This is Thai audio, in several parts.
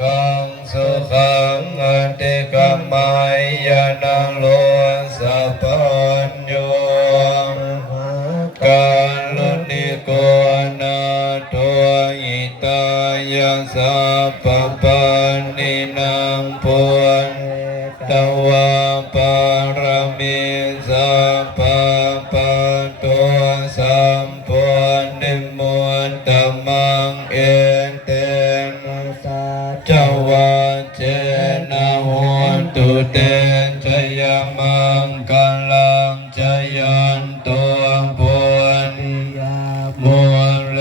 กังสุขังอติกัมมายานังโลสัพพัญโยกาลุนิโกนาโทอิตายาสัพพปันนินังพุนตวะปารมิสัพพปัตโตสัมพุนนิมุตตมังเอเตนะจวัจเจนะโหตุเตชยมังคลังชยันตุพุนมุเล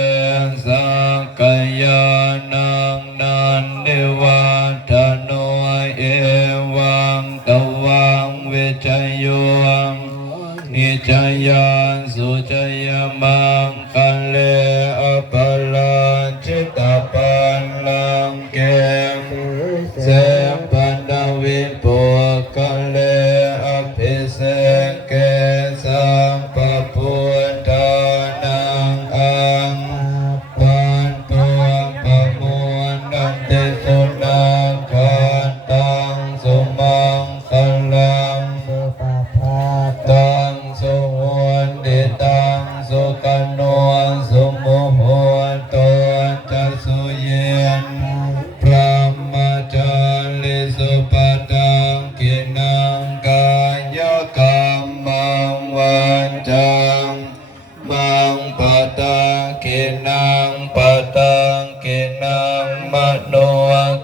สักกายานังนันเดวัฏโนเอวังตวังวิจโยนิจยังสุจยมังคะเลอปลาจิตตปันลังเกมเสปันดาวิปุคะเลอภิเสเกสัมปพุทธานังอังปันตุปะมุนันติสุนาคันตังสุมังคะลังสุปภาตังสุวันดิตังสุขันโนสุโมโหตุจัสสุเยนพระมจาริสุปตังกินังกายกรรมังวันจังมังปะตังกินังปะตังกินังมโน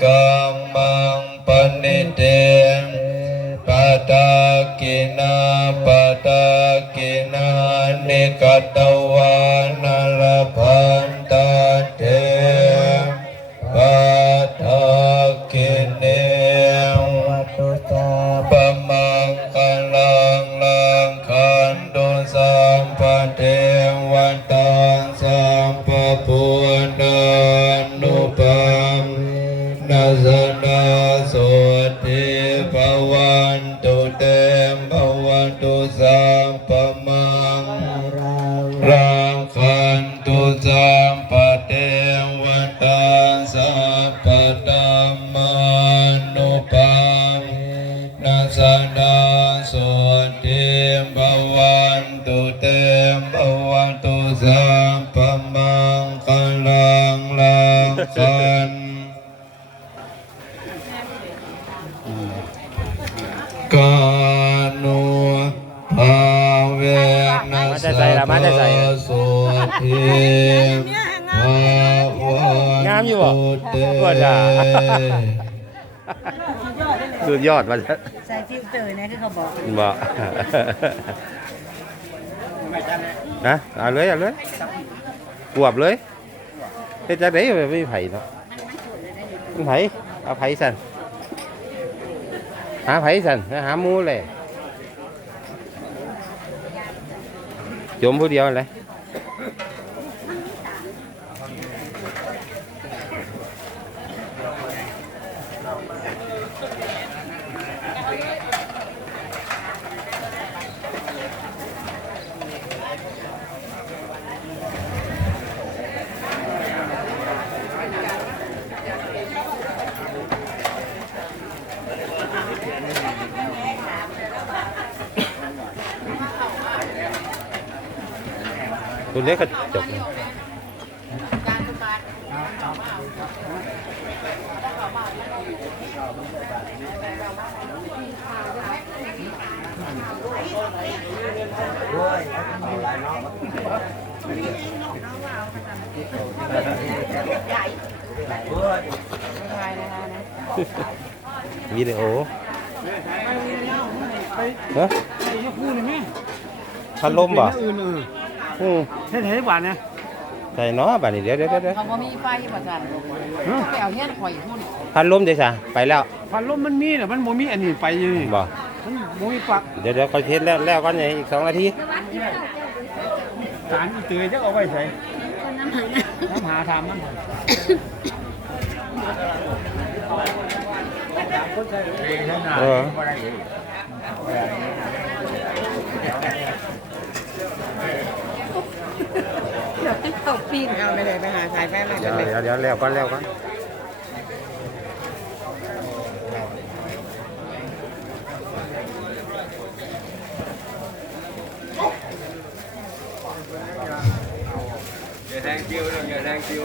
กรรมังปณิเตปะตากินาปะตากินานิกตวานารพันตาเตปะตากิเนวัตุสาปมังคลังลังคันตุสัมปเทวันตังสัมปพุทธานุปัมนาสนาโสติภวันตุเตมภวันตุสัมปมังรังคันตุสัมปเทวันตังสัพพตัมมานุปัมนาสนาโสติภวันตุเตมภวันตุสัมปมังคลังลังคันกาโนภาเวนัสสะโสทิภาวันตุเต สุดยอดมา ใส่ฟิลเตอร์นะคือเขาบอก บอกนะเอาเลยกวบเลยเฮ็ดจังได๋ไม่ไผเนาะมันไผเอาไผสั่นหาไผสั่นหาหมูเลยจมผู้เดียวเลยตัวเล็กก็จบวิดีโอเนอะพัดลมบ่เฮ็ดให้หวานเนี่ย ใส่เนาะบัดนี้เดี๋ยวเขาบ่มีไฟบ่ซั่นไปเอาเฮียนข่อยพุ่น พัดลมได้ซะไปแล้ว พัดลมมันมีแต่มันบ่มีอันนี้ไปอยู่นี่ บ่ มันบ่มีปลั๊ก เดี๋ยวเขาเทสแล้วก่อนอีก2 นาที สารอีเตยจะเอาไว้ใส่น้ำหาถามมันเออ เดี๋ยวให้เขาปีนเอาไปเลยไปหาสายไฟมา เดี๋ยวแล้วก่อน รงคิวเลยแรงคิว